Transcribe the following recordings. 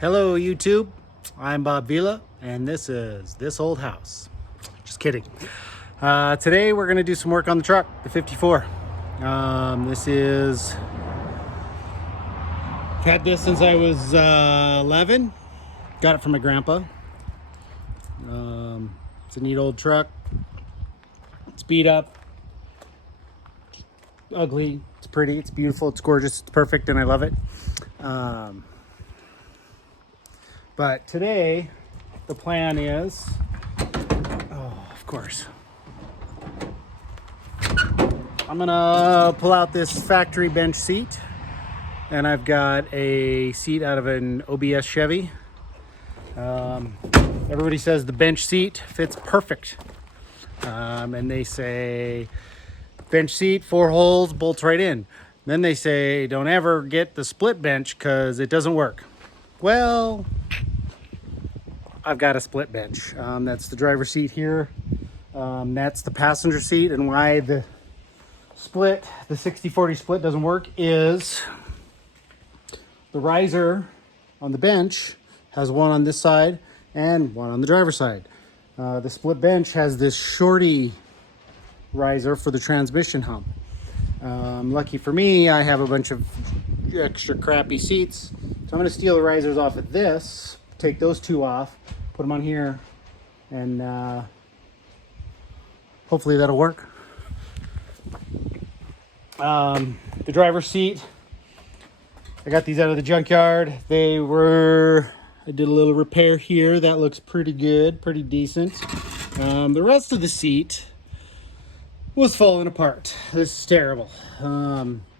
Hello YouTube, I'm Bob Vila and this is This Old House. Just kidding. Today we're going to do some work on the truck, the 54. This is, had this since I was 11. Got it from my grandpa. It's a neat old truck. It's beat up, ugly, it's pretty, it's beautiful, it's gorgeous, it's perfect, and I love it. But today, the plan is, of course, I'm gonna pull out this factory bench seat, and I've got a seat out of an OBS Chevy. Everybody says the bench seat fits perfect, and they say bench seat, 4 holes, bolts right in. Then they say don't ever get the split bench because it doesn't work. Well, I've got a split bench. That's the driver's seat here. That's the passenger seat, and why the split, the 60-40 split doesn't work is the riser on the bench has one on this side and one on the driver's side. The split bench has this shorty riser for the transmission hump. Lucky for me, I have a bunch of extra crappy seats, so I'm going to steal the risers off of this, take those 2 off, put them on here, and hopefully that'll work. The driver's seat, I got these out of the junkyard. I did a little repair here. That looks pretty good, pretty decent. The rest of the seat was falling apart. This is terrible,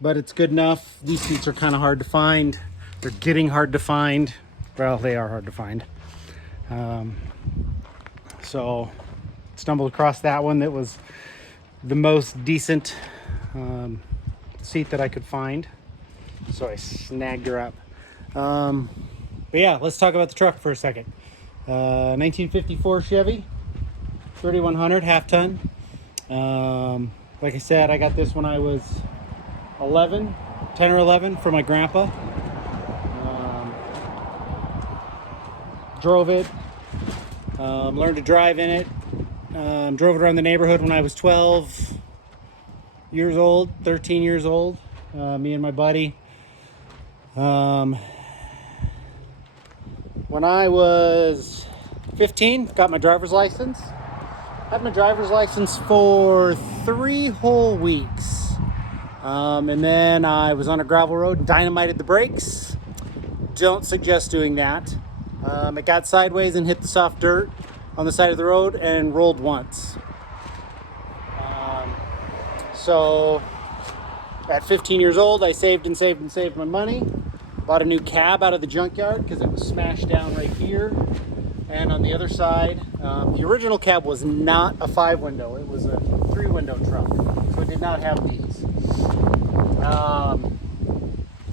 but it's good enough. These seats are kind of hard to find. They're getting hard to find. Well, they are hard to find. So stumbled across that one that was the most decent seat that I could find, so I snagged her up. But yeah, let's talk about the truck for a second. 1954 Chevy 3100 half ton. Like I said, I got this when I was 10 or 11 from my grandpa. Drove it, learned to drive in it, drove it around the neighborhood when I was 12 years old, 13 years old, me and my buddy. When I was 15, got my driver's license. Had my driver's license for 3 whole weeks. And then I was on a gravel road and dynamited the brakes. Don't suggest doing that. It got sideways and hit the soft dirt on the side of the road and rolled once. So at 15 years old, I saved my money. Bought a new cab out of the junkyard because it was smashed down right here. And on the other side, the original cab was not a 5-window. It was a 3-window truck. So it did not have these.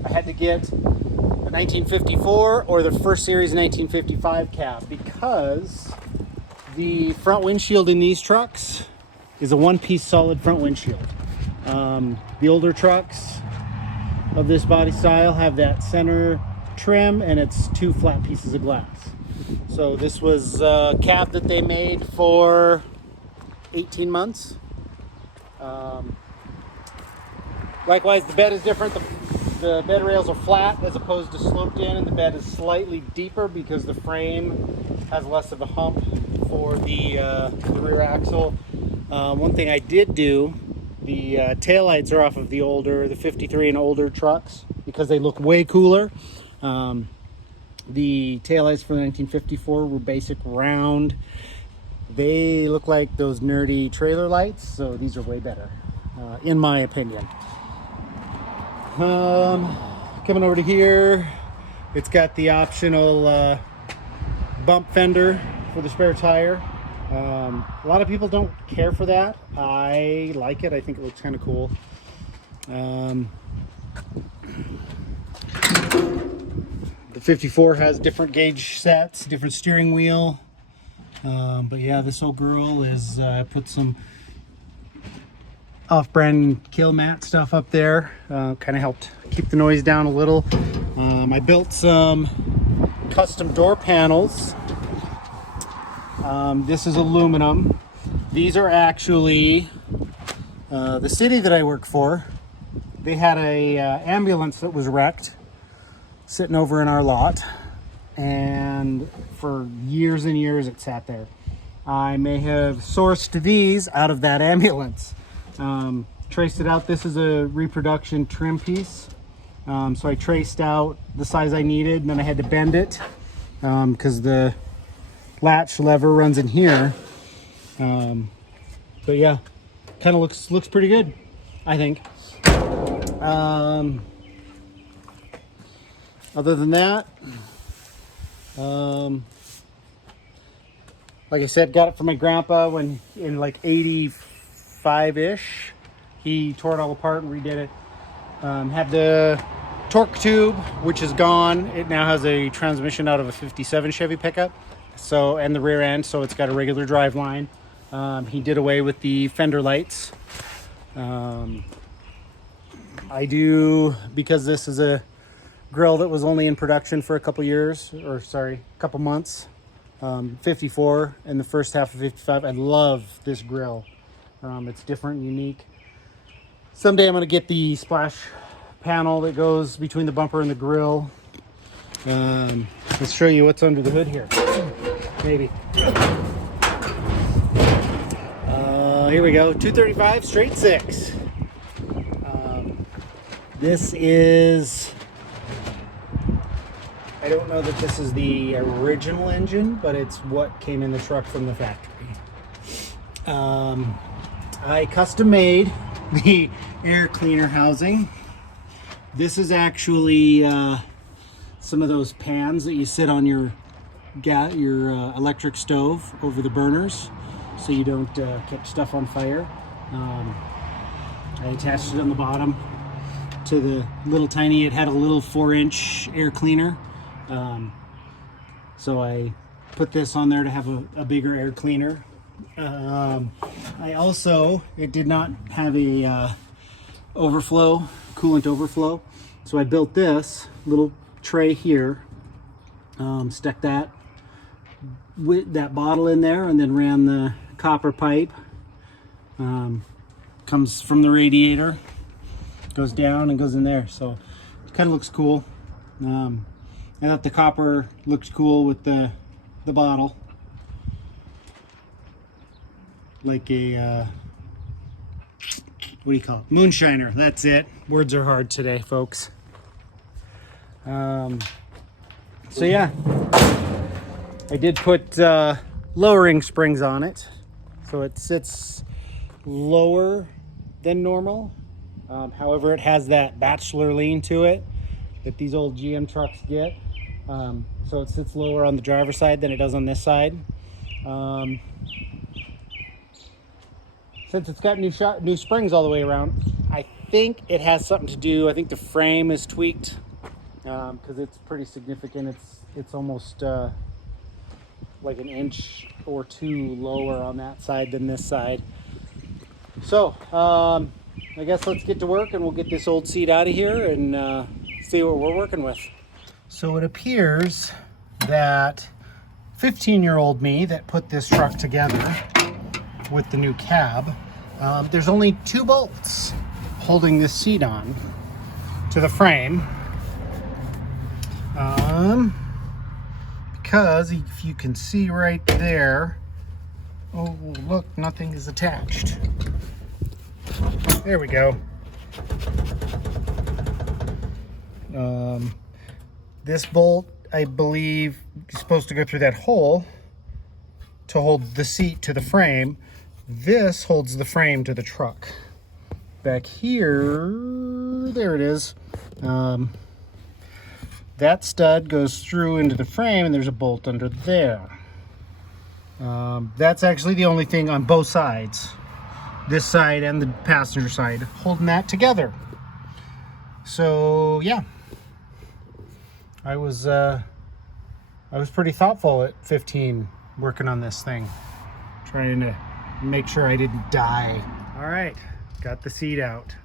I had to get a 1954 or the first series 1955 cab because the front windshield in these trucks is a 1-piece solid front windshield. The older trucks of this body style have that center trim and it's 2 flat pieces of glass. So this was a cab that they made for 18 months. Likewise, the bed is different. The bed rails are flat as opposed to sloped in, and the bed is slightly deeper because the frame has less of a hump for the rear axle. One thing I did do, the taillights are off of the 53 and older trucks because they look way cooler. The taillights for the 1954 were basic round. They look like those nerdy trailer lights, so these are way better, in my opinion. Coming over to here, it's got the optional bump fender for the spare tire. A lot of people don't care for that. I like it. I think it looks kind of cool. The 54 has different gauge sets, different steering wheel. But yeah, this old girl is put some off-brand kill mat stuff up there. Kind of helped keep the noise down a little. I built some custom door panels. This is aluminum. These are actually the city that I work for. They had a ambulance that was wrecked sitting over in our lot, and for years and years it sat there. I may have sourced these out of that ambulance. Traced it out. This is a reproduction trim piece. So I traced out the size I needed, and then I had to bend it because the latch lever runs in here. But yeah, kind of looks pretty good, I think. Other than that, like I said, got it from my grandpa when in like 85-ish. He tore it all apart and redid it. Had the torque tube, which is gone. It now has a transmission out of a 57 Chevy pickup. So, and the rear end, so it's got a regular drive line. He did away with the fender lights. I do, because this is a grill that was only in production for a couple years, or sorry, a couple months. 54 and the first half of 55. I love this grill. It's different and unique. Someday I'm going to get the splash panel that goes between the bumper and the grill. Let's show you what's under the hood here. Maybe. Here we go. 235 straight 6. This is, I don't know that this is the original engine, but it's what came in the truck from the factory. I custom made the air cleaner housing. This is actually some of those pans that you sit on your electric stove over the burners, so you don't catch stuff on fire. I attached it on the bottom to the little tiny, it had a little 4-inch air cleaner. So I put this on there to have a bigger air cleaner. I also, it did not have a coolant overflow. So I built this little tray here, stuck that with that bottle in there, and then ran the copper pipe. Comes from the radiator, goes down and goes in there. So it kind of looks cool. I thought the copper looked cool with the bottle. Like a, what do you call it? Moonshiner, that's it. Words are hard today, folks. So yeah, I did put lowering springs on it. So it sits lower than normal. However, it has that bachelor lean to it that these old GM trucks get. So it sits lower on the driver's side than it does on this side. Since it's got new springs all the way around, I think it has something to do. I think the frame is tweaked because it's pretty significant. It's almost like an inch or two lower on that side than this side. So I guess let's get to work and we'll get this old seat out of here and see what we're working with. So it appears that 15-year-old me that put this truck together with the new cab, there's only 2 bolts holding this seat on to the frame. Because if you can see right there, oh look, nothing is attached. There we go. This bolt, I believe, is supposed to go through that hole to hold the seat to the frame. This holds the frame to the truck. Back here, there it is. That stud goes through into the frame and there's a bolt under there. That's actually the only thing on both sides, this side and the passenger side, holding that together. So yeah, I was pretty thoughtful at 15 working on this thing, trying to make sure I didn't die. All right, got the seat out.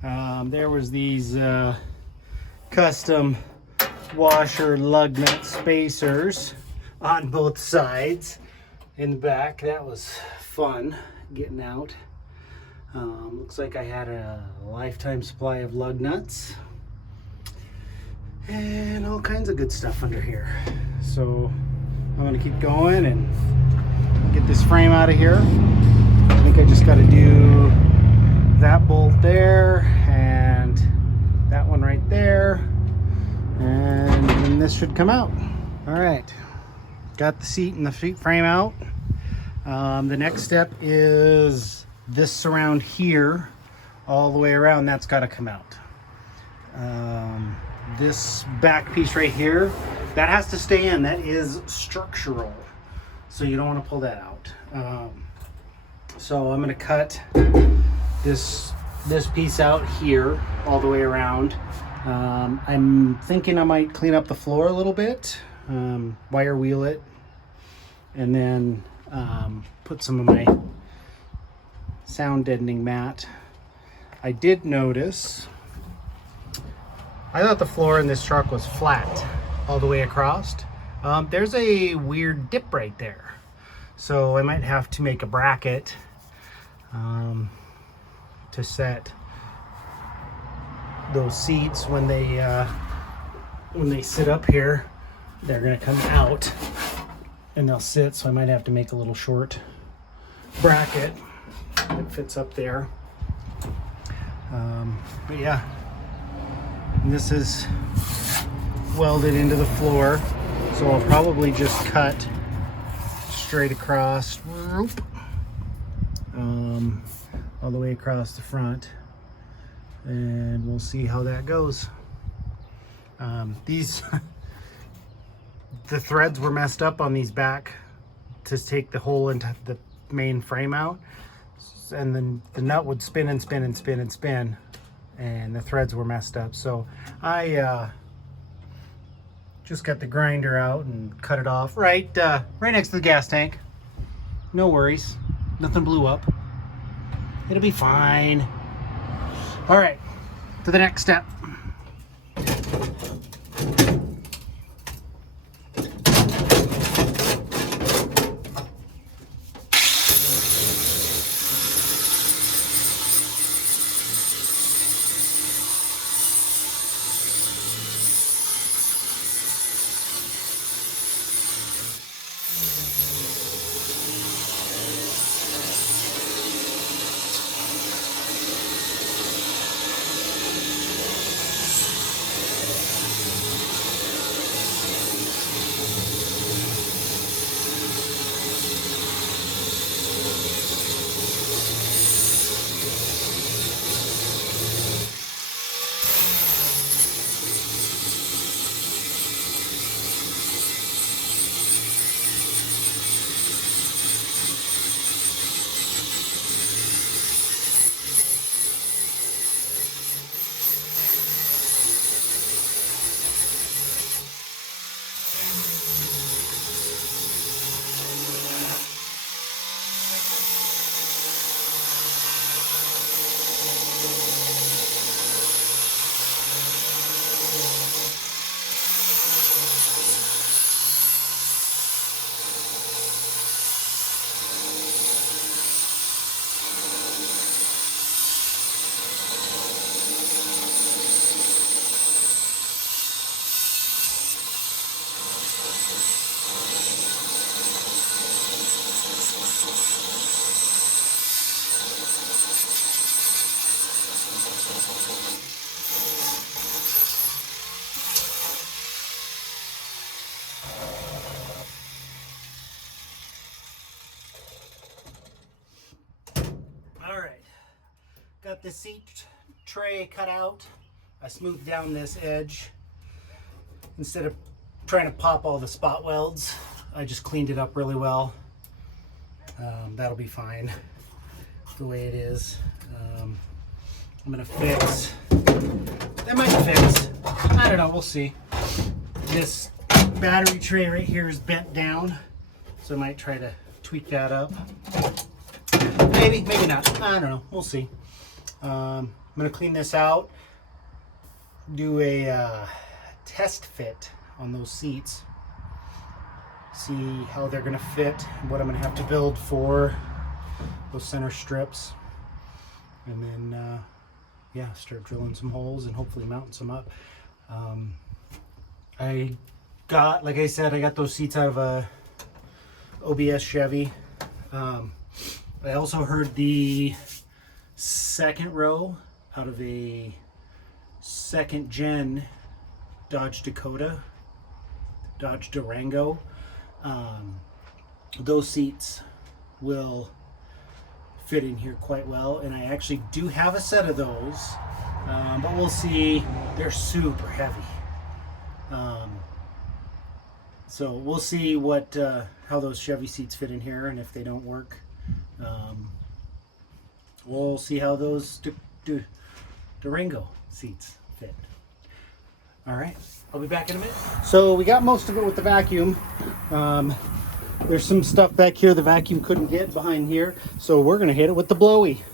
There was these custom washer lug nut spacers on both sides. In the back, that was fun getting out. Looks like I had a lifetime supply of lug nuts and all kinds of good stuff under here. So I'm gonna keep going and get this frame out of here. I think I just got to do that bolt there and that one right there, and then this should come out. All right, got the seat and the seat frame out. The next step is this surround here, all the way around. That's got to come out. This back piece right here, that has to stay in. That is structural, so you don't want to pull that out. So I'm going to cut this piece out here all the way around. I'm thinking I might clean up the floor a little bit, wire wheel it, and then put some of my sound deadening mat. I did notice, I thought the floor in this truck was flat all the way across. There's a weird dip right there, so I might have to make a bracket to set those seats when they sit up here. They're gonna come out and they'll sit, so I might have to make a little short bracket that fits up there. But yeah, this is welded into the floor, so I'll probably just cut straight across, all the way across the front, and we'll see how that goes. The threads were messed up on these back to take the hole into the main frame out, and then the nut would spin and spin and spin and spin, and the threads were messed up. So I just got the grinder out and cut it off right next to the gas tank. No worries, nothing blew up. It'll be fine. All right, to the next step. Got the seat tray cut out. I smoothed down this edge. Instead of trying to pop all the spot welds, I just cleaned it up really well. That'll be fine the way it is. I'm gonna fix, that might fix, I don't know, we'll see. This battery tray right here is bent down, so I might try to tweak that up. Maybe, maybe not, I don't know, we'll see. I'm gonna clean this out, do a test fit on those seats. See how they're gonna fit, what I'm gonna have to build for those center strips. And then, yeah, start drilling some holes and hopefully mounting some up. I got, like I said, I got those seats out of a OBS Chevy. I also heard the second row out of a second gen Dodge Durango. Those seats will fit in here quite well, and I actually do have a set of those, but we'll see. They're super heavy, so we'll see what how those Chevy seats fit in here, and if they don't work, we'll see how those Durango seats fit. All right, I'll be back in a minute. So we got most of it with the vacuum. There's some stuff back here the vacuum couldn't get behind here, so we're gonna hit it with the blowy.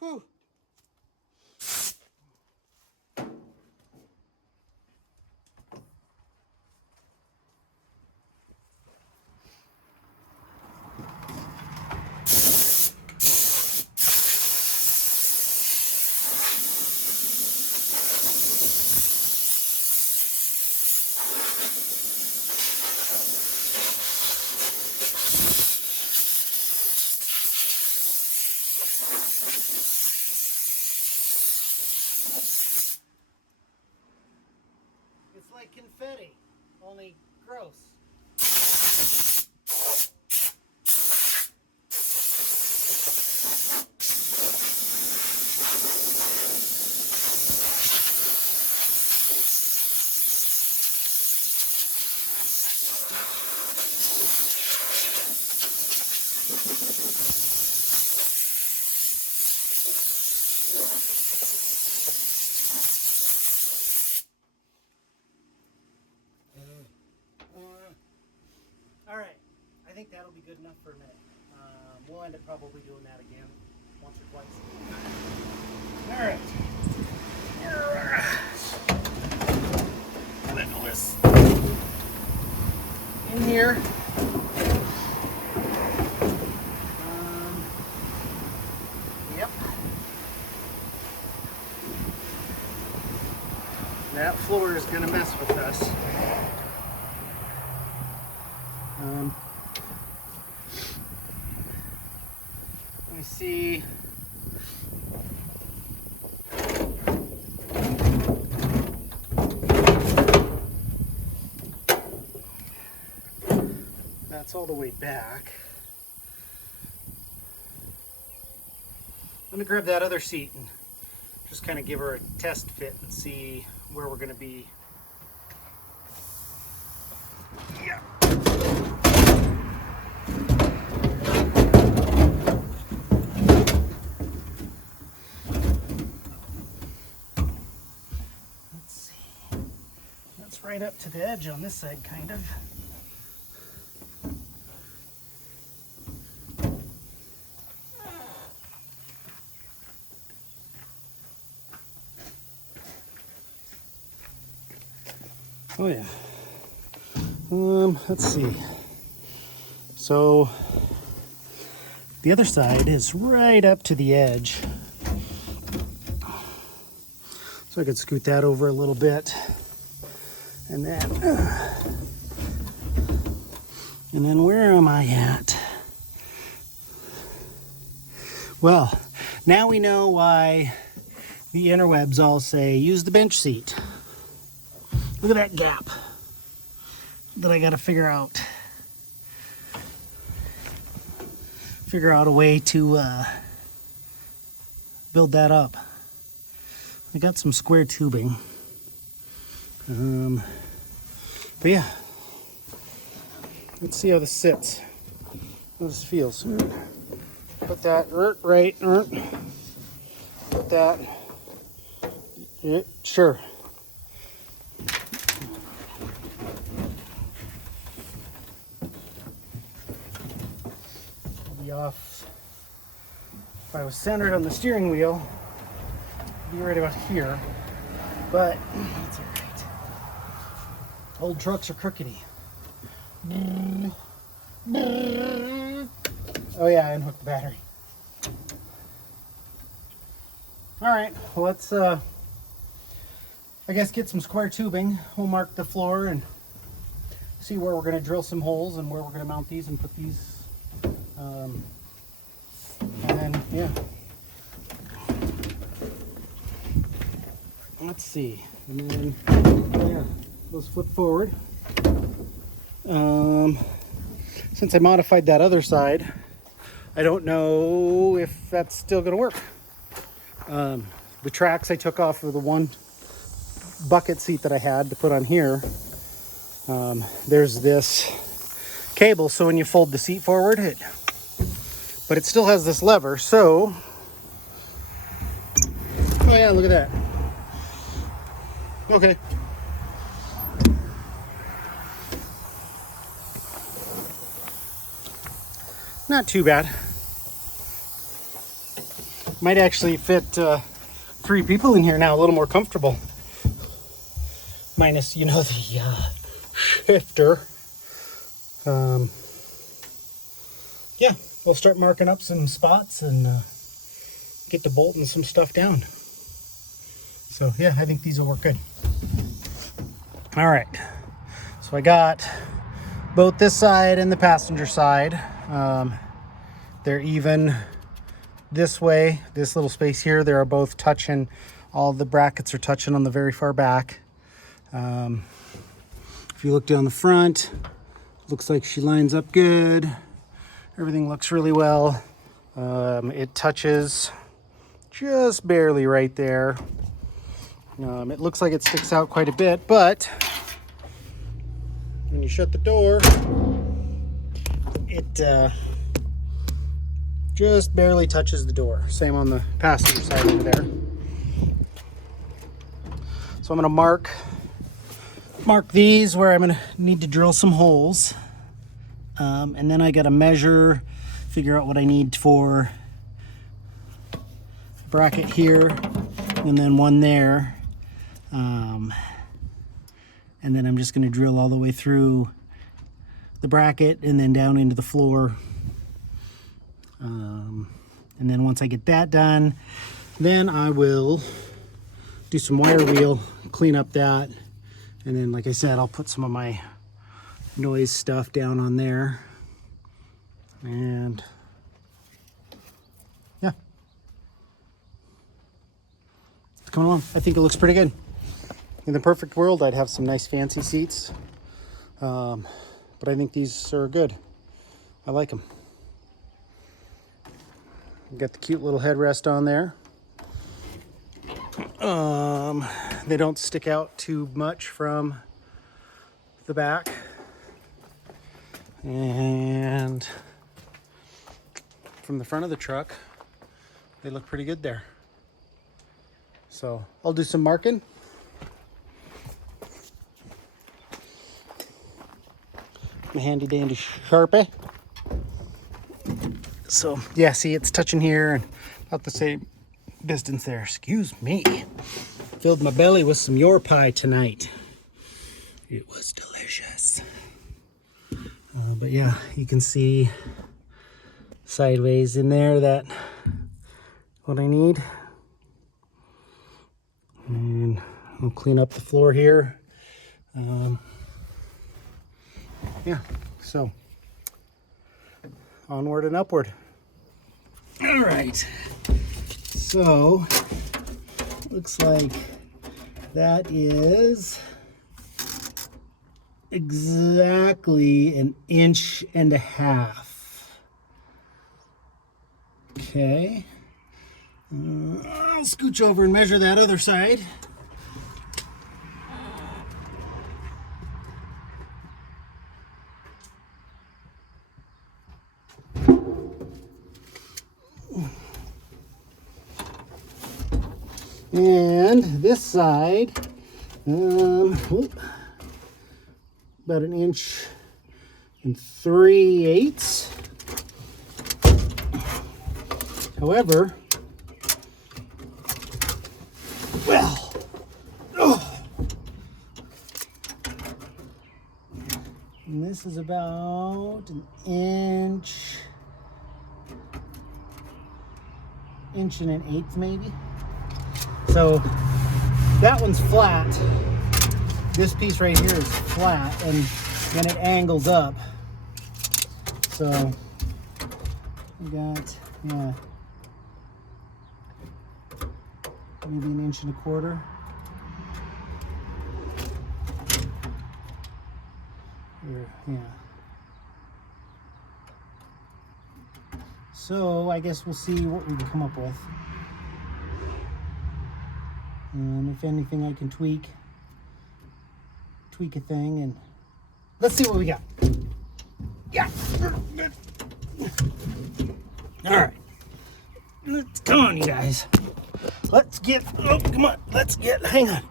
Whew. It's like confetti, only gross. All right, I think that'll be good enough for a minute. We'll end up probably doing that again once or twice. All right. Little this in here. Yep. That floor is gonna mess with us. Let me see. That's all the way back. Let me grab that other seat and just kind of give her a test fit and see where we're going to be. Yeah. Let's see. That's right up to the edge on this side, kind of. Oh yeah. Let's see. So the other side is right up to the edge. So I could scoot that over a little bit. And then where am I at? Well, now we know why the interwebs all say use the bench seat. Look at that gap that I got to figure out. Figure out a way to build that up. I got some square tubing. But yeah, let's see how this sits. How this feels. Put that right. Put that. Yeah, sure. I'll be off. If I was centered on the steering wheel, I'd be right about here. But it's all right. Old trucks are crookedy. Oh yeah, I unhooked the battery. All right, well, let's I guess get some square tubing. We'll mark the floor and see where we're gonna drill some holes and where we're gonna mount these and put these. And then, yeah. Let's see. And then, yeah, those flip forward. Since I modified that other side, I don't know if that's still gonna work. The tracks I took off of the one bucket seat that I had to put on here. There's this cable, so when you fold the seat forward, but it still has this lever, so, oh yeah, look at that. Okay. Not too bad. Might actually fit 3 people in here now, a little more comfortable. Minus, you know, the shifter. Yeah, we'll start marking up some spots and get to bolting some stuff down. So yeah, I think these will work good. All right, so I got both this side and the passenger side. They're even this way, this little space here, they are both touching. All the brackets are touching on the very far back. If you look down the front, looks like she lines up good. Everything looks really well. It touches just barely right there. It looks like it sticks out quite a bit, but when you shut the door, it just barely touches the door. Same on the passenger side over there. So I'm gonna mark these where I'm gonna need to drill some holes. And then I gotta measure, figure out what I need for bracket here, and then one there. And then I'm just gonna drill all the way through the bracket and then down into the floor. And then once I get that done, then I will do some wire wheel, clean up that. And then, like I said, I'll put some of my noise stuff down on there. And yeah, it's coming along. I think it looks pretty good. In the perfect world, I'd have some nice fancy seats. But I think these are good. I like them. Got the cute little headrest on there. They don't stick out too much from the back. And from the front of the truck, they look pretty good there. So I'll do some marking. My handy dandy Sharpie. So yeah, see, it's touching here and about the same distance there. Excuse me. Filled my belly with some your pie tonight. It was delicious. But yeah, you can see sideways in there that what I need. And I'll clean up the floor here. Yeah, so onward and upward. All right. So, looks like that is exactly 1.5 inches. Okay. I'll scooch over and measure that other side. And this side, about 1 3/8 inches. However, well, and this is about 1.125 inches maybe. So that one's flat. This piece right here is flat, and then it angles up. So we got, yeah, maybe 1.25 inches. Yeah. So I guess we'll see what we can come up with. And if anything, I can tweak a thing, and let's see what we got. Yeah. All right. Come on, you guys. Let's get, oh, come on. Hang on.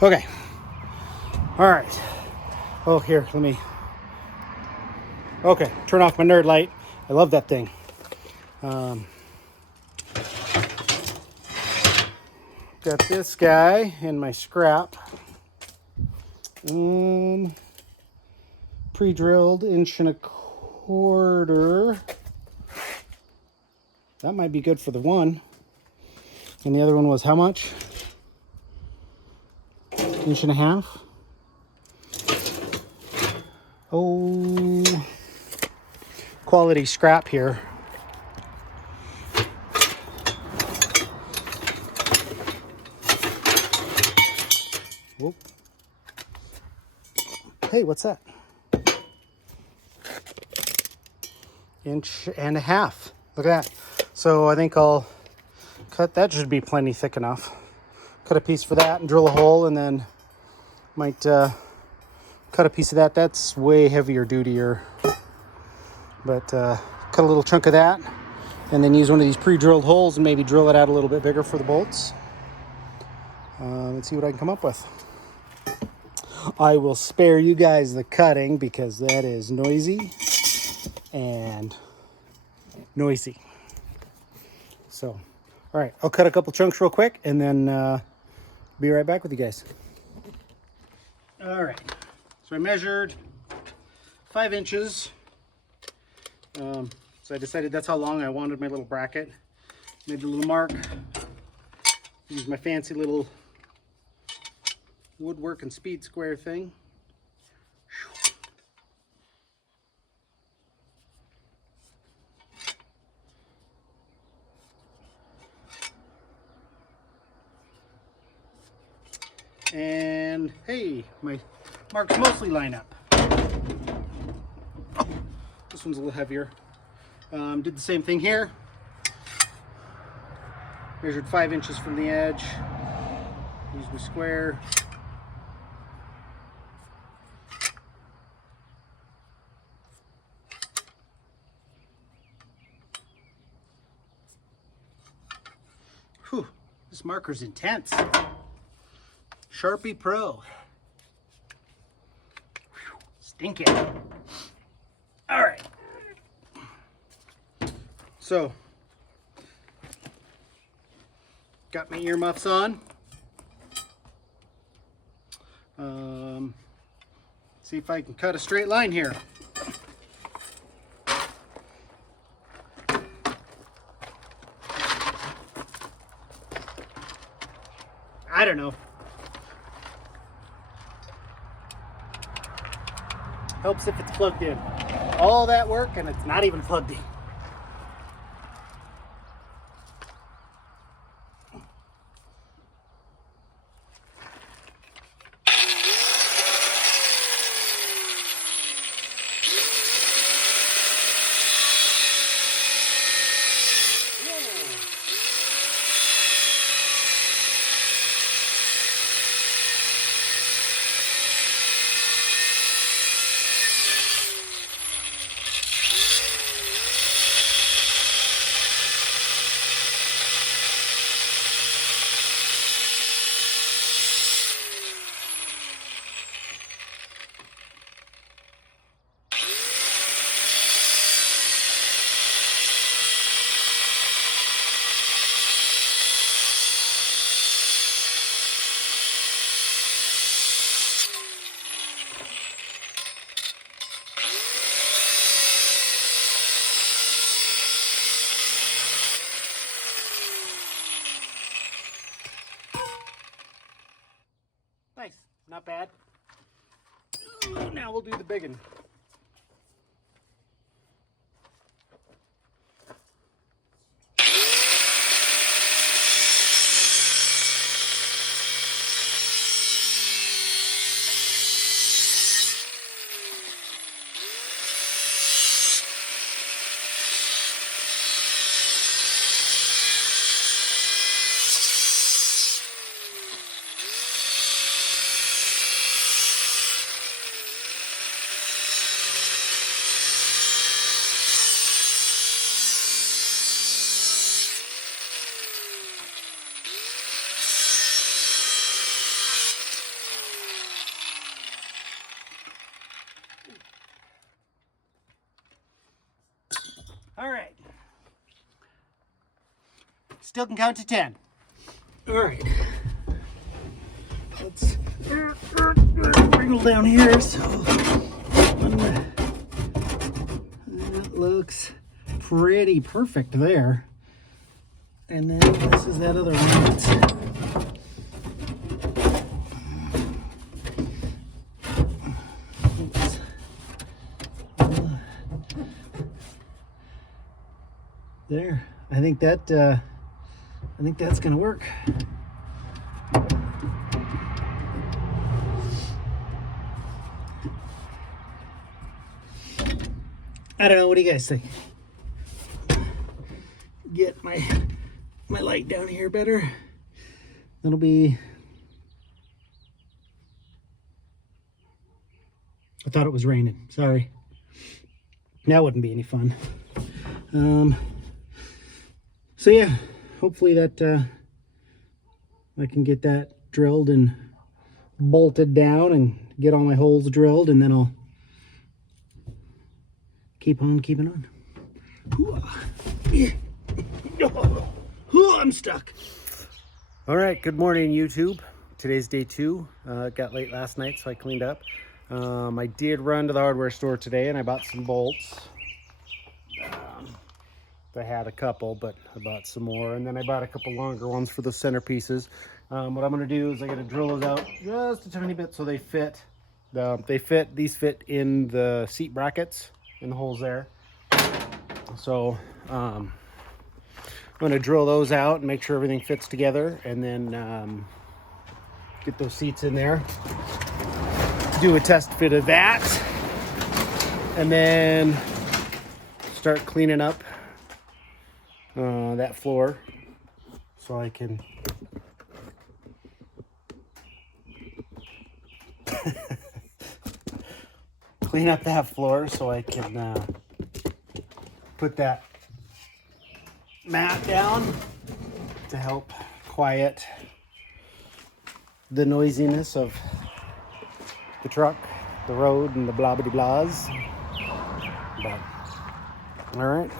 Okay. All right. Oh, here, okay, turn off my nerd light. I love that thing. Got this guy in my scrap. Pre-drilled 1.25 inches. That might be good for the one. And the other one was how much? 1.5 inches. Oh, quality scrap here. Whoop. Hey, what's that? 1.5 inches. Look at that. So I think I'll cut, that should be plenty thick enough. Cut a piece for that and drill a hole, and then might cut a piece of that. That's way heavier duty-er. But cut a little chunk of that, and then use one of these pre-drilled holes and maybe drill it out a little bit bigger for the bolts. Let's see what I can come up with. I will spare you guys the cutting because that is noisy and noisy. So, all right, I'll cut a couple chunks real quick and then be right back with you guys. All right, so I measured 5 inches. So I decided that's how long I wanted my little bracket. Made a little mark. Use my fancy little woodwork and speed square thing. And hey, my marks mostly line up. Oh, this one's a little heavier. Did the same thing here. Measured 5 inches from the edge. Used my square. Whew, this marker's intense. Sharpie Pro. Whew, stinking. All right. So, got my earmuffs on. See if I can cut a straight line here. I don't know. Helps if it's plugged in. All that work and it's not even plugged in. Not bad. Now we'll do the big one. All right. Still can count to 10. All right. Let's wriggle down here. So that looks pretty perfect there. And then this is that other one. There, I think that's gonna work. I don't know. What do you guys think? Get my light down here better. That'll be. I thought it was raining. Sorry. That wouldn't be any fun. So yeah, hopefully that I can get that drilled and bolted down and get all my holes drilled, and then I'll keep on keeping on. I'm stuck. All right, good morning, YouTube. Today's day 2. It got late last night, so I cleaned up. I did run to the hardware store today and I bought some bolts. I had a couple, but I bought some more, and then I bought a couple longer ones for the centerpieces. What I'm going to do is I got to drill those out just a tiny bit so they fit. These fit in the seat brackets in the holes there. So I'm going to drill those out and make sure everything fits together, and then get those seats in there. Do a test fit of that, and then start cleaning up that floor so I can clean up that floor so I can put that mat down to help quiet the noisiness of the truck, the road, and the blah blah blahs. But all right,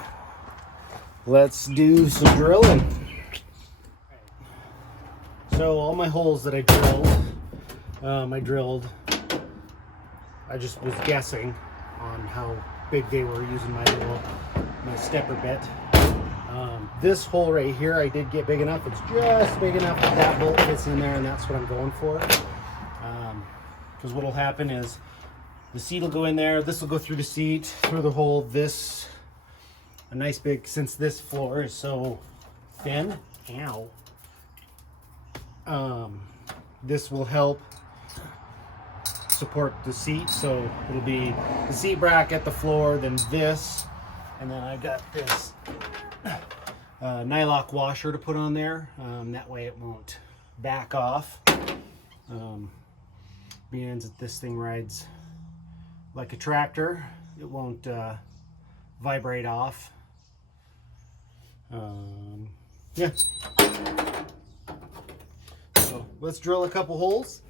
let's do some drilling. So all my holes that I drilled, I just was guessing on how big they were using my stepper bit. This hole right here, I did get big enough. It's just big enough that that bolt fits in there, and that's what I'm going for. Because what will happen is the seat will go in there. This will go through the seat, through the hole. This, a nice big, since this floor is so thin, this will help support the seat. So it'll be the seat bracket, the floor, then this, and then I got this nylock washer to put on there. That way it won't back off. Being that this thing rides like a tractor, it won't vibrate off. Yeah. So let's drill a couple holes.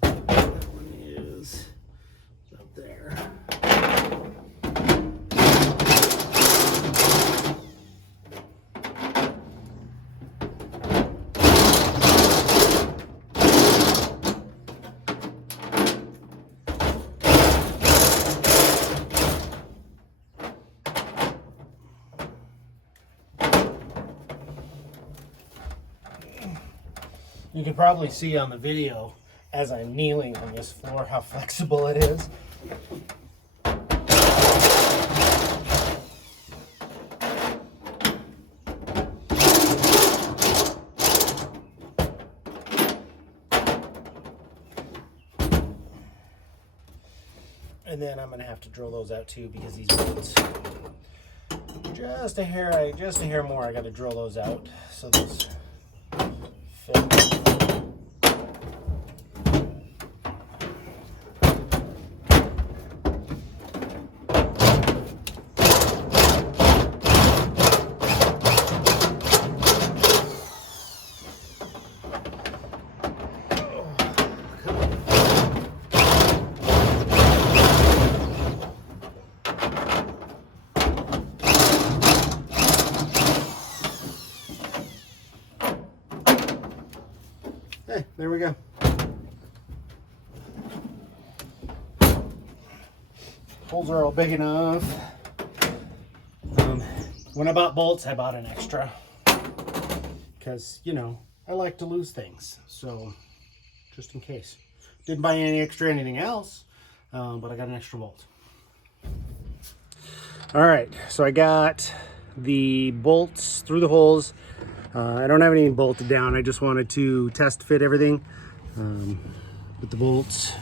That one is up there. You can probably see on the video as I'm kneeling on this floor how flexible it is. And then I'm going to have to drill those out too, because these bolts just a hair more. I got to drill those out so those fit. Hey, there we go. Holes are all big enough. When I bought bolts, I bought an extra because, you know, I like to lose things. So just in case. Didn't buy any extra anything else, but I got an extra bolt. All right, so I got the bolts through the holes. I don't have any bolted down. I just wanted to test fit everything. But the bolts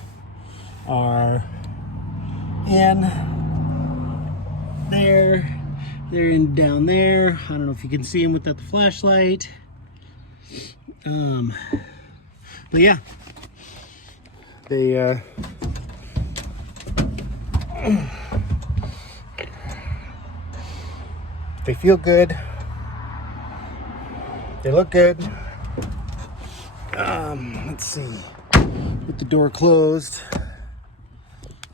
are in there. They're in down there. I don't know if you can see them without the flashlight. But yeah, they feel good. They look good. Let's see. With the door closed,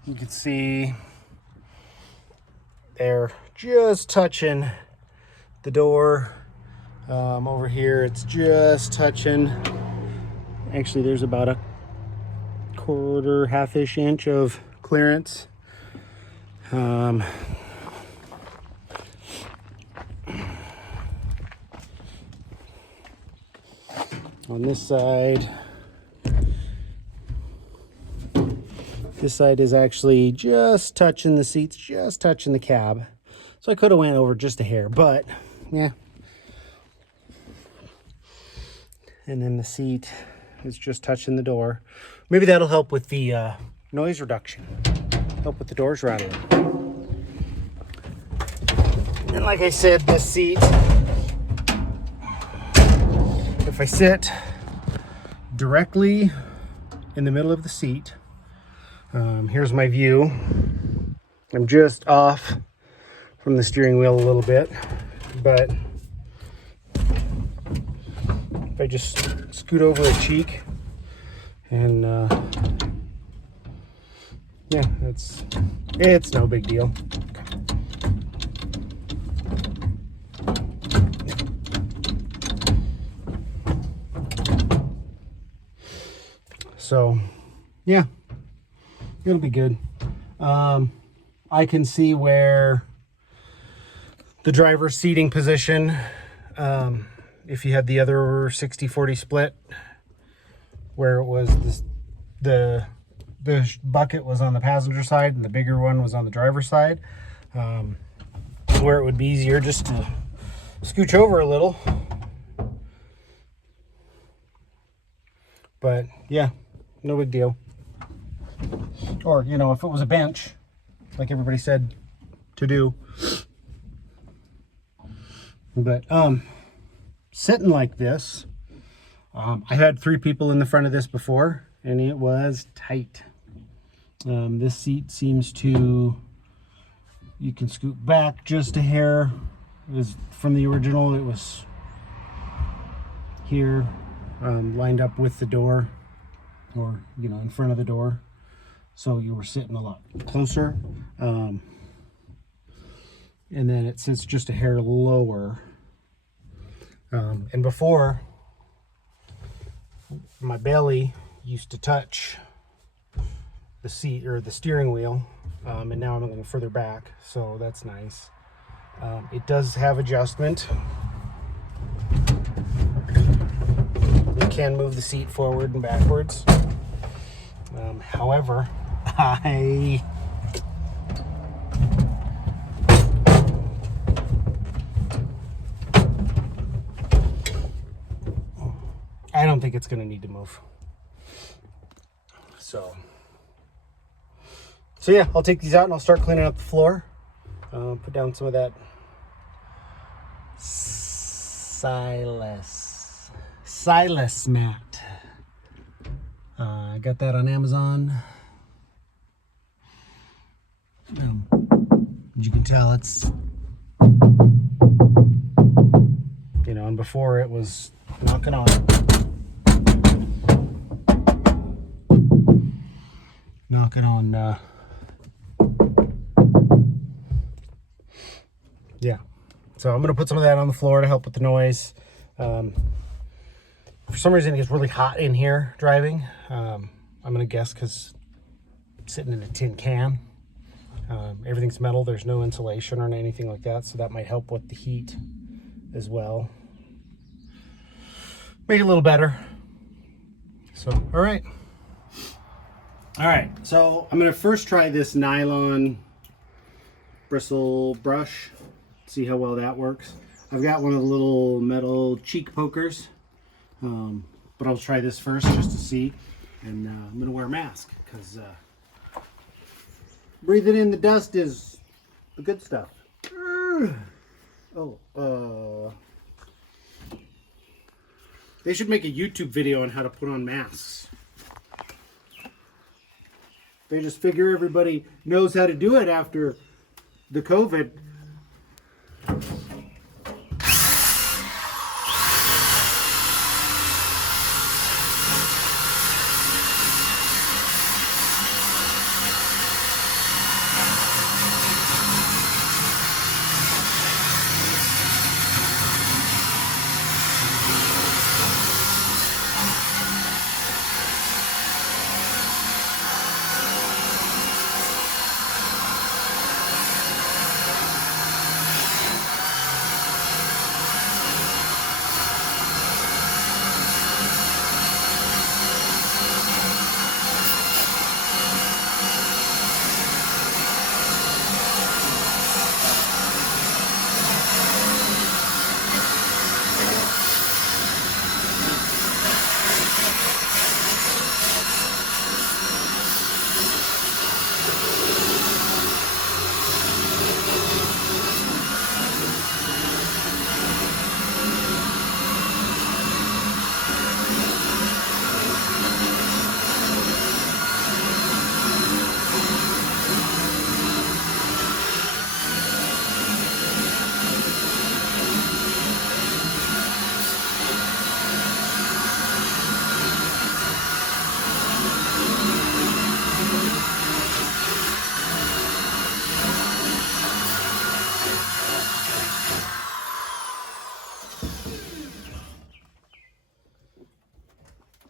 you can see they're just touching the door. Over here, it's just touching. Actually, there's about a quarter, half-ish inch of clearance. On this side is actually just touching the seats, just touching the cab. So I could have went over just a hair, but yeah. And then the seat is just touching the door. Maybe that'll help with the noise reduction. Help with the doors rattling. And like I said, this seat, if I sit directly in the middle of the seat, here's my view. I'm just off from the steering wheel a little bit, but if I just scoot over a cheek and yeah, it's no big deal. So yeah, it'll be good. I can see where the driver's seating position, if you had the other 60-40 split, where it was the bucket was on the passenger side and the bigger one was on the driver's side, where it would be easier just to scooch over a little. But yeah, no big deal. Or, you know, if it was a bench, like everybody said to do. But sitting like this, I had 3 people in the front of this before, and it was tight. This seat seems to, you can scoot back just a hair. It was from the original, it was here, lined up with the door, or, you know, in front of the door. So you were sitting a lot closer. And then it sits just a hair lower. And before, my belly used to touch the seat or the steering wheel, and now I'm a little further back, so that's nice. It does have adjustment. The can move the seat forward and backwards. However, I don't think it's going to need to move. So yeah, I'll take these out and I'll start cleaning up the floor. Put down some of that Silas mat. I got that on Amazon. As you can tell, it's, you know, and before it was knocking on. Yeah, so I'm gonna put some of that on the floor to help with the noise. For some reason it gets really hot in here driving. I'm gonna guess because I'm sitting in a tin can. Everything's metal, there's no insulation or anything like that, so that might help with the heat as well. Make it a little better. So, all right, so I'm gonna first try this nylon bristle brush, see how well that works. I've got one of the little metal cheek pokers, but I'll try this first just to see. And I'm gonna wear a mask because breathing in the dust is the good stuff. They should make a YouTube video on how to put on masks. They just figure everybody knows how to do it after the COVID.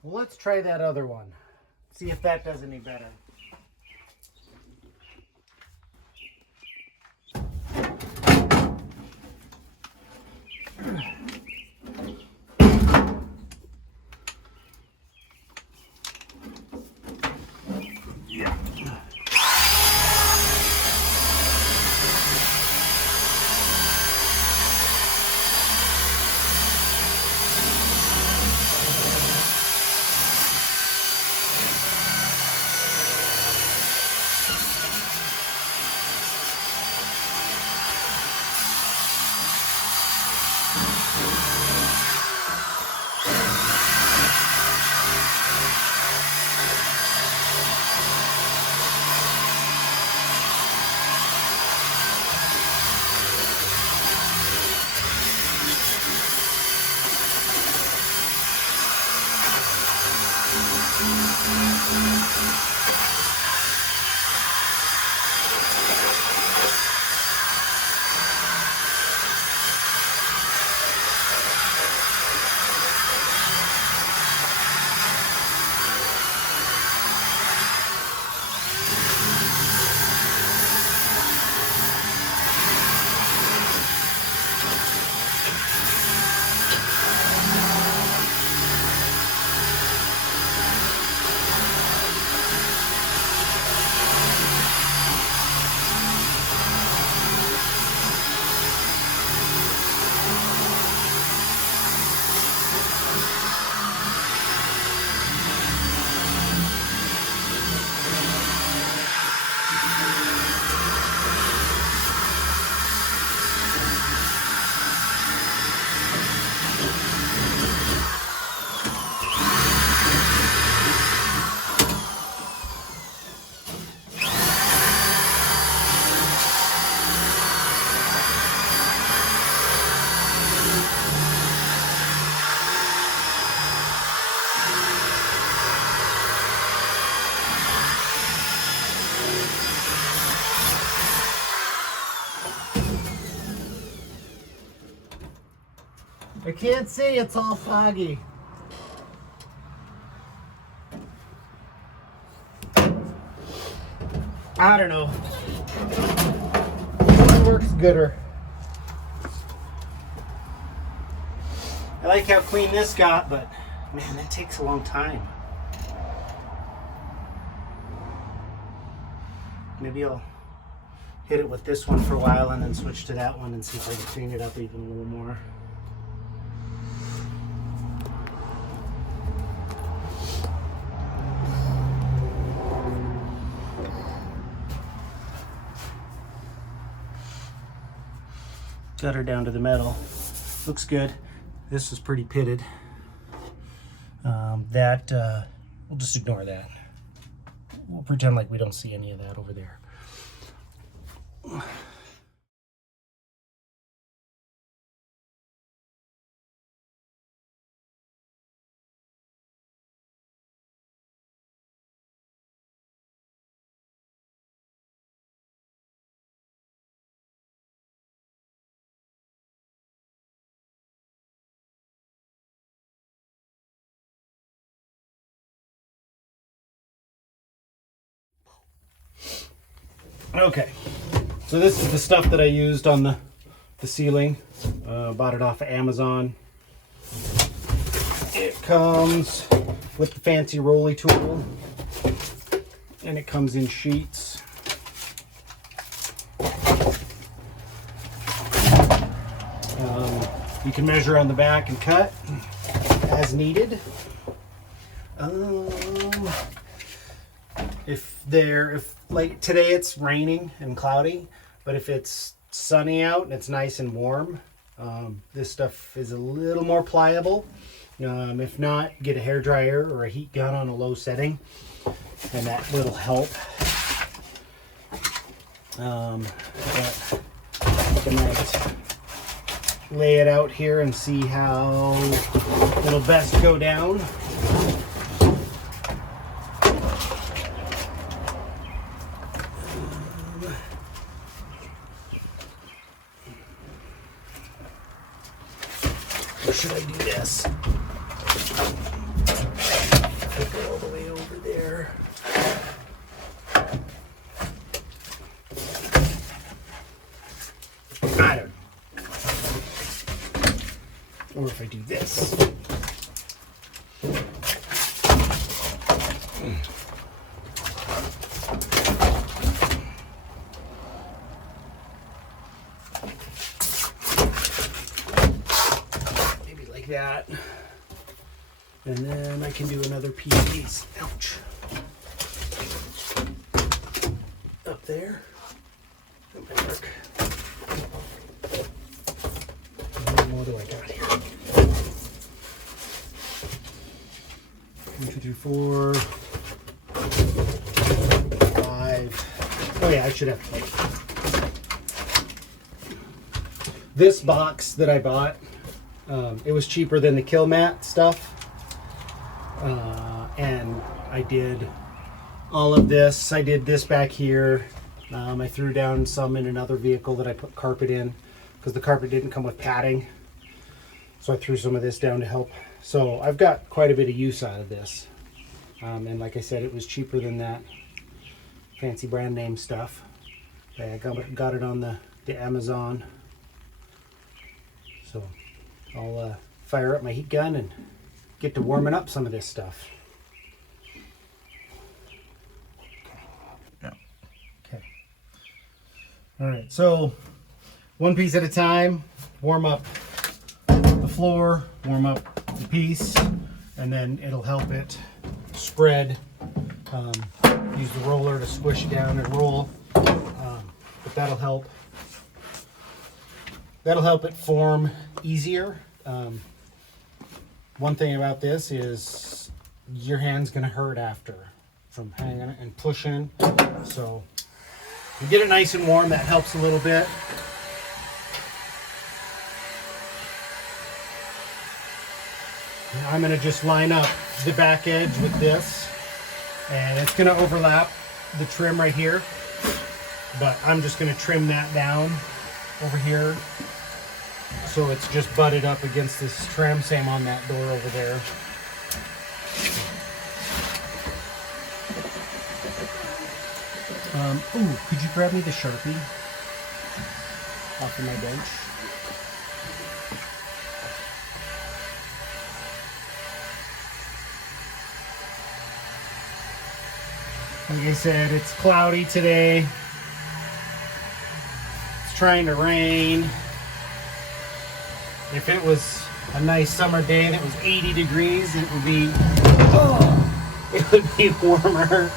Well, let's try that other one. See if that does any better. Yeah. I can't see, it's all foggy. I don't know. One works gooder. I like how clean this got, but man, that takes a long time. Maybe I'll hit it with this one for a while and then switch to that one and see if I can clean it up even a little more. Got her down to the metal. Looks good. This is pretty pitted. We'll just ignore that. We'll pretend like we don't see any of that over there. Okay, so this is the stuff that I used on the ceiling. Bought it off of Amazon. It comes with the fancy rolly tool, and it comes in sheets. You can measure on the back and cut as needed. If like today it's raining and cloudy, but if it's sunny out and it's nice and warm, this stuff is a little more pliable. If not, get a hairdryer or a heat gun on a low setting, and that will help. But I might lay it out here and see how it'll best go down. Or should I do this? Put it all the way over there. I don't know. Or if I do this. That, and then I can do another piece of these. Ouch. Up there. That might work. What do I got here? 1, 2, 3, 4, 5. Oh yeah, I should have like this box that I bought. It was cheaper than the kill mat stuff, and I did all of this. I did this back here. I threw down some in another vehicle that I put carpet in because the carpet didn't come with padding, so I threw some of this down to help. So I've got quite a bit of use out of this, and like I said, it was cheaper than that fancy brand name stuff. I got it on the Amazon. So I'll fire up my heat gun and get to warming up some of this stuff. Yeah. Okay. All right, so one piece at a time, warm up the floor, warm up the piece, and then it'll help it spread. Use the roller to squish it down and roll, but that'll help it form easier. One thing about this is your hand's gonna hurt after from hanging it and pushing. So you get it nice and warm, that helps a little bit. I'm gonna just line up the back edge with this, and it's gonna overlap the trim right here, but I'm just gonna trim that down over here so it's just butted up against this trim. Same on that door over there. Ooh, could you grab me the Sharpie off of my bench? Like I said, it's cloudy today. It's trying to rain. If it was a nice summer day that was 80 degrees, it would be, it would be warmer.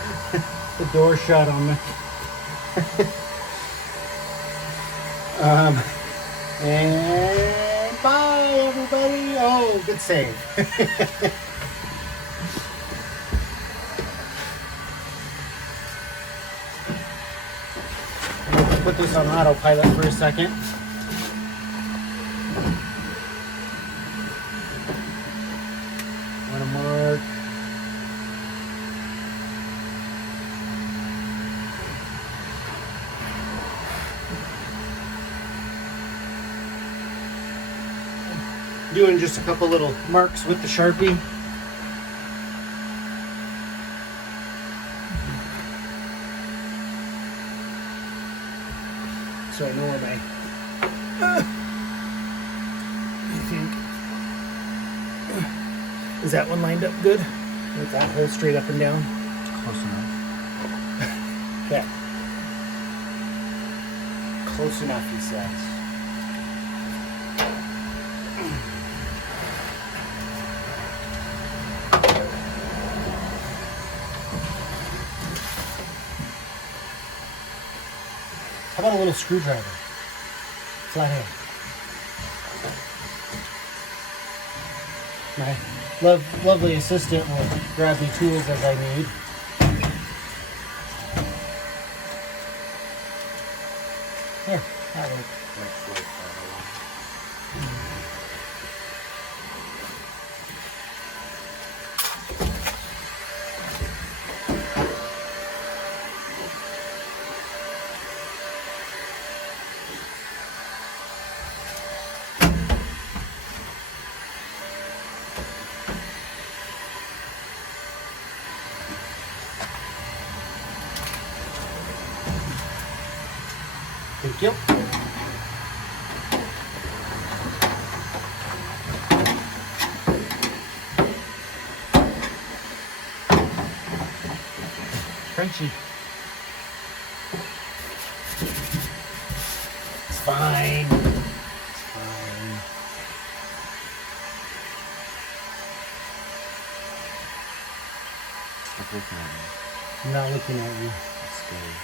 The door shut on me. And bye everybody. Oh, good save. Let's put this on autopilot for a second. I'm gonna mark. Doing just a couple little marks with the Sharpie. So I know where my, I think, is that one lined up good? With that hole straight up and down? Close enough. Okay. Close enough, he says. How about a little screwdriver? Flathead. My lovely assistant will grab me tools as I need. There, that worked. Thank you. Crunchy. It's fine. It's fine. Stop looking at me. I'm not looking at you. That's scary.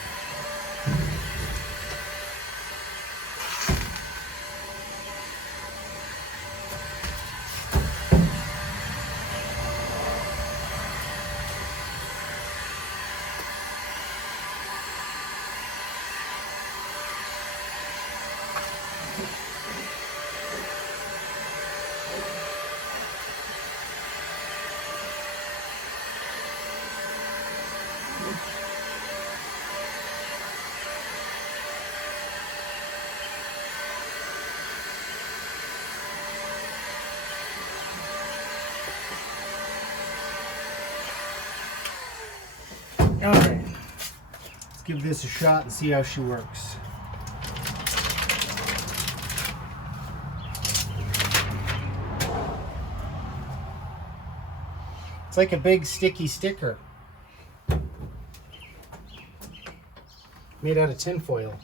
All right, let's give this a shot and see how she works. It's like a big sticky sticker made out of tin foil.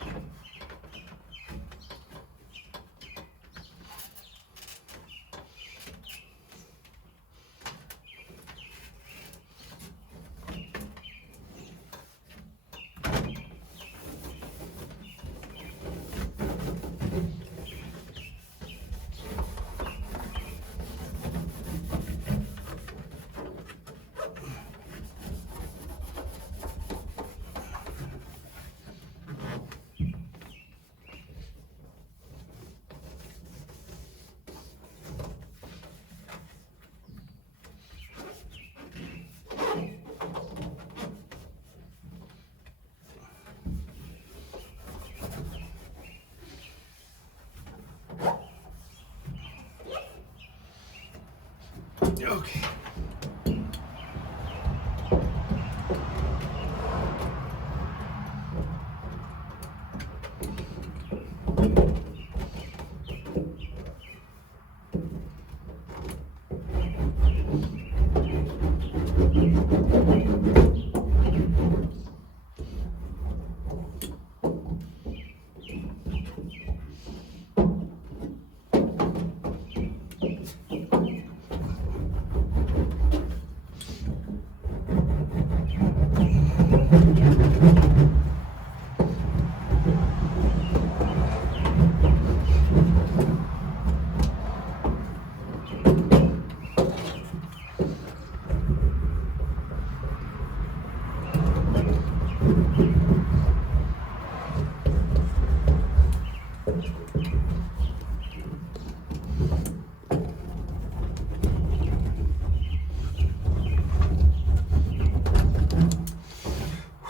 Okay.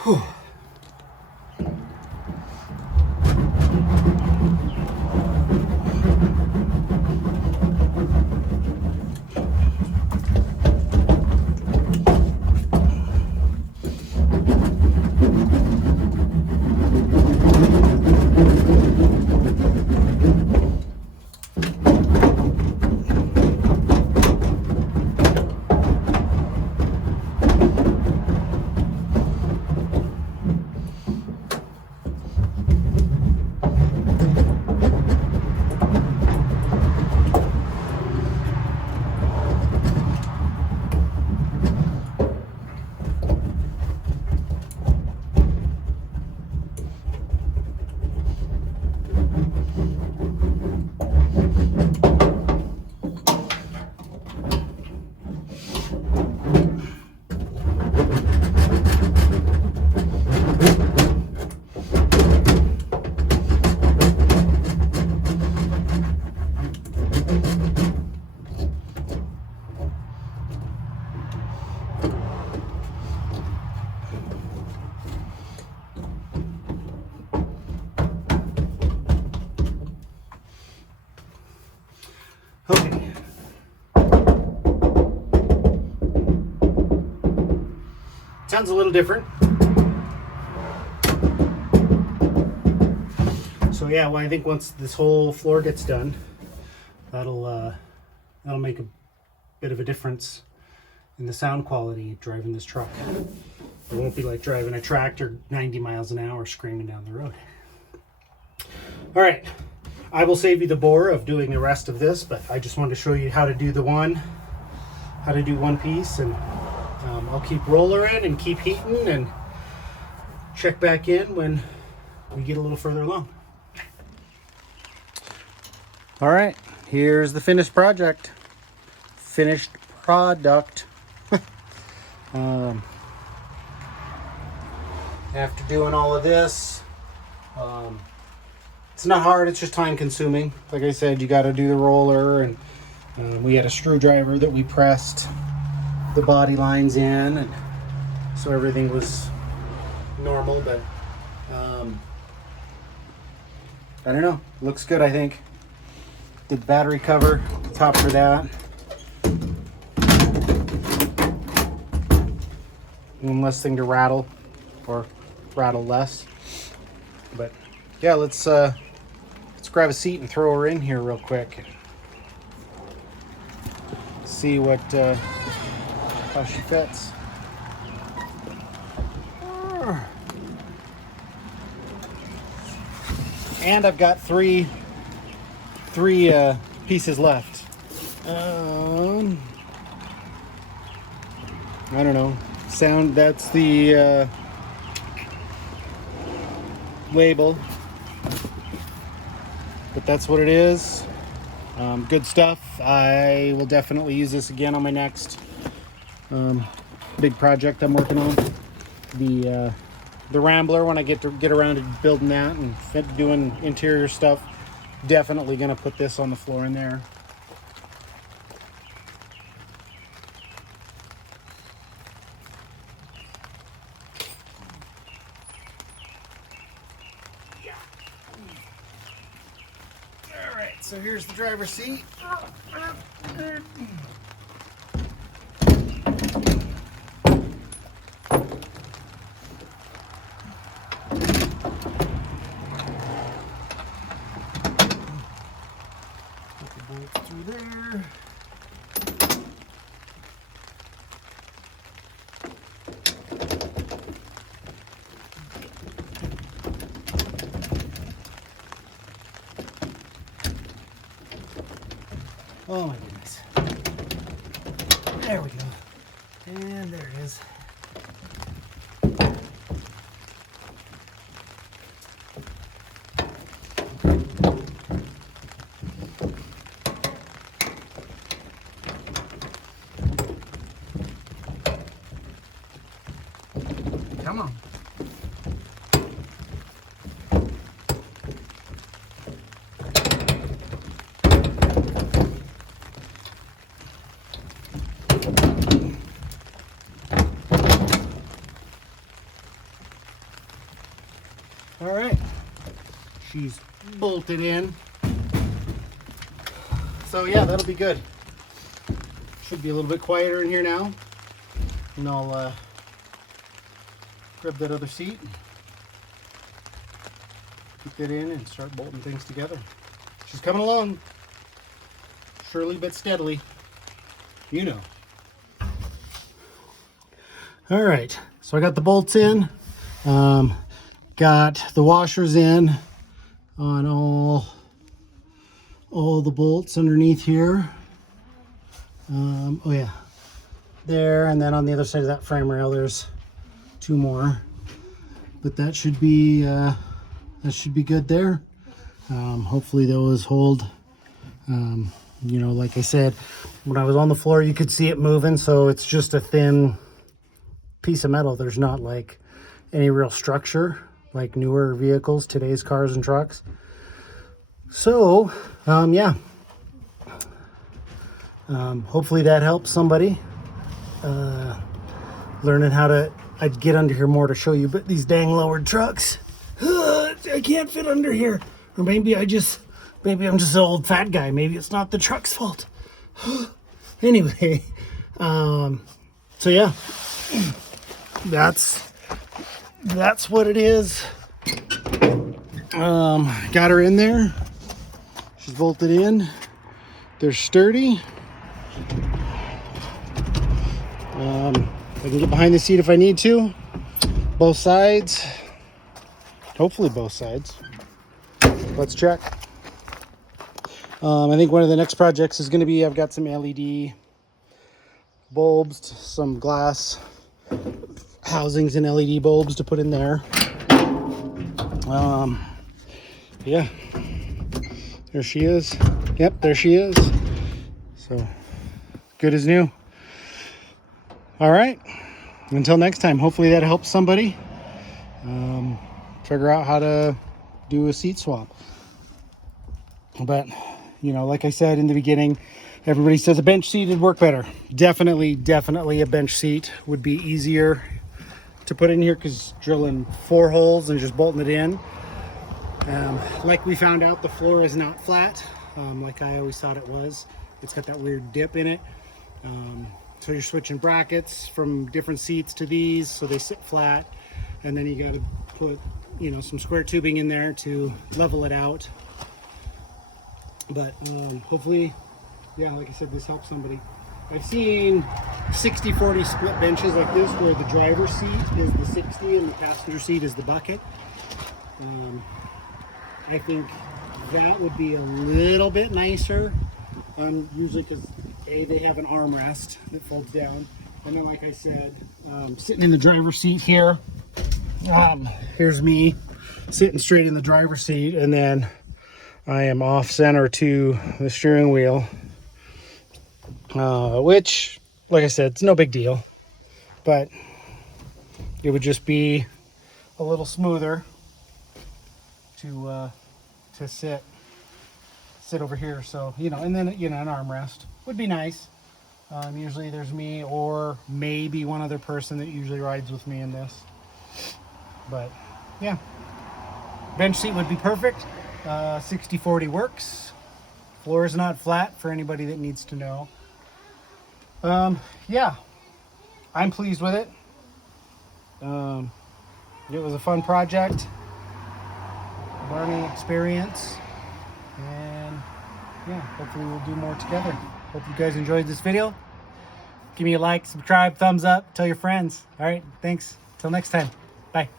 Whew. Okay. Sounds a little different. So yeah, well, I think once this whole floor gets done, that'll make a bit of a difference in the sound quality driving this truck. It won't be like driving a tractor 90 miles an hour screaming down the road. All right, I will save you the bore of doing the rest of this, but I just wanted to show you how to do one piece, and I'll keep rollering and keep heating and check back in when we get a little further along. All right, here's the finished product. After doing all of this, it's not hard, it's just time consuming. Like I said, you got to do the roller, and we had a screwdriver that we pressed the body lines in, and so everything was normal, but I don't know, looks good. I think did the battery cover top for that. One less thing to rattle, or rattle less. But yeah, let's grab a seat and throw her in here real quick. See what how she fits. And I've got three pieces left. I don't know. That's the label, but that's what it is. Good stuff. I will definitely use this again on my next big project I'm working on. The Rambler, when I get around to building that and doing interior stuff, definitely gonna put this on the floor in there. Yeah. All right, so here's the driver's seat. bolts through there. Oh my goodness. There we go. And there it is. Come on. All right, she's bolted in. So yeah, that'll be good. Should be a little bit quieter in here now. And I'll grab that other seat, keep that in, and start bolting things together. She's coming along, surely but steadily, you know. All right, so I got the bolts in, got the washers in on all the bolts underneath here. Oh yeah, there, and then on the other side of that frame rail, there's 2 more, but that should be good there. Hopefully those hold. You know, like I said, when I was on the floor, you could see it moving, so it's just a thin piece of metal. There's not like any real structure like newer vehicles, today's cars and trucks. So yeah, hopefully that helps somebody learning how to. I'd get under here more to show you, but these dang lowered trucks, I can't fit under here. Or maybe I'm just an old fat guy. Maybe it's not the truck's fault. Anyway, so yeah, that's what it is. Got her in there. She's bolted in. They're sturdy. I can get behind the seat if I need to. Both sides. Hopefully both sides. Let's check. I think one of the next projects is going to be, I've got some LED bulbs, some glass housings and LED bulbs to put in there. Yeah. There she is. Yep, there she is. So, good as new. All right. Until next time, hopefully that helps somebody figure out how to do a seat swap. But, you know, like I said in the beginning, everybody says a bench seat would work better. Definitely a bench seat would be easier to put in here, because drilling 4 holes and just bolting it in. Like we found out, the floor is not flat, like I always thought it was. It's got that weird dip in it. So you're switching brackets from different seats to these so they sit flat, and then you got to put, you know, some square tubing in there to level it out. But hopefully, yeah, like I said, this helps somebody. I've seen 60-40 split benches like this where the driver's seat is the 60 and the passenger seat is the bucket. I think that would be a little bit nicer, usually because they have an armrest that folds down, and then like I said, sitting in the driver's seat here, here's me sitting straight in the driver's seat, and then I am off center to the steering wheel, which, like I said, it's no big deal, but it would just be a little smoother to sit over here. So, you know, and then, you know, an armrest would be nice. Usually there's me or maybe one other person that usually rides with me in this. But yeah, bench seat would be perfect. 60-40 works. Floor is not flat for anybody that needs to know. Yeah, I'm pleased with it. It was a fun project, learning experience, and yeah, hopefully we'll do more together. Hope you guys enjoyed this video. Give me a like, subscribe, thumbs up, tell your friends. All right, thanks. Till next time. Bye.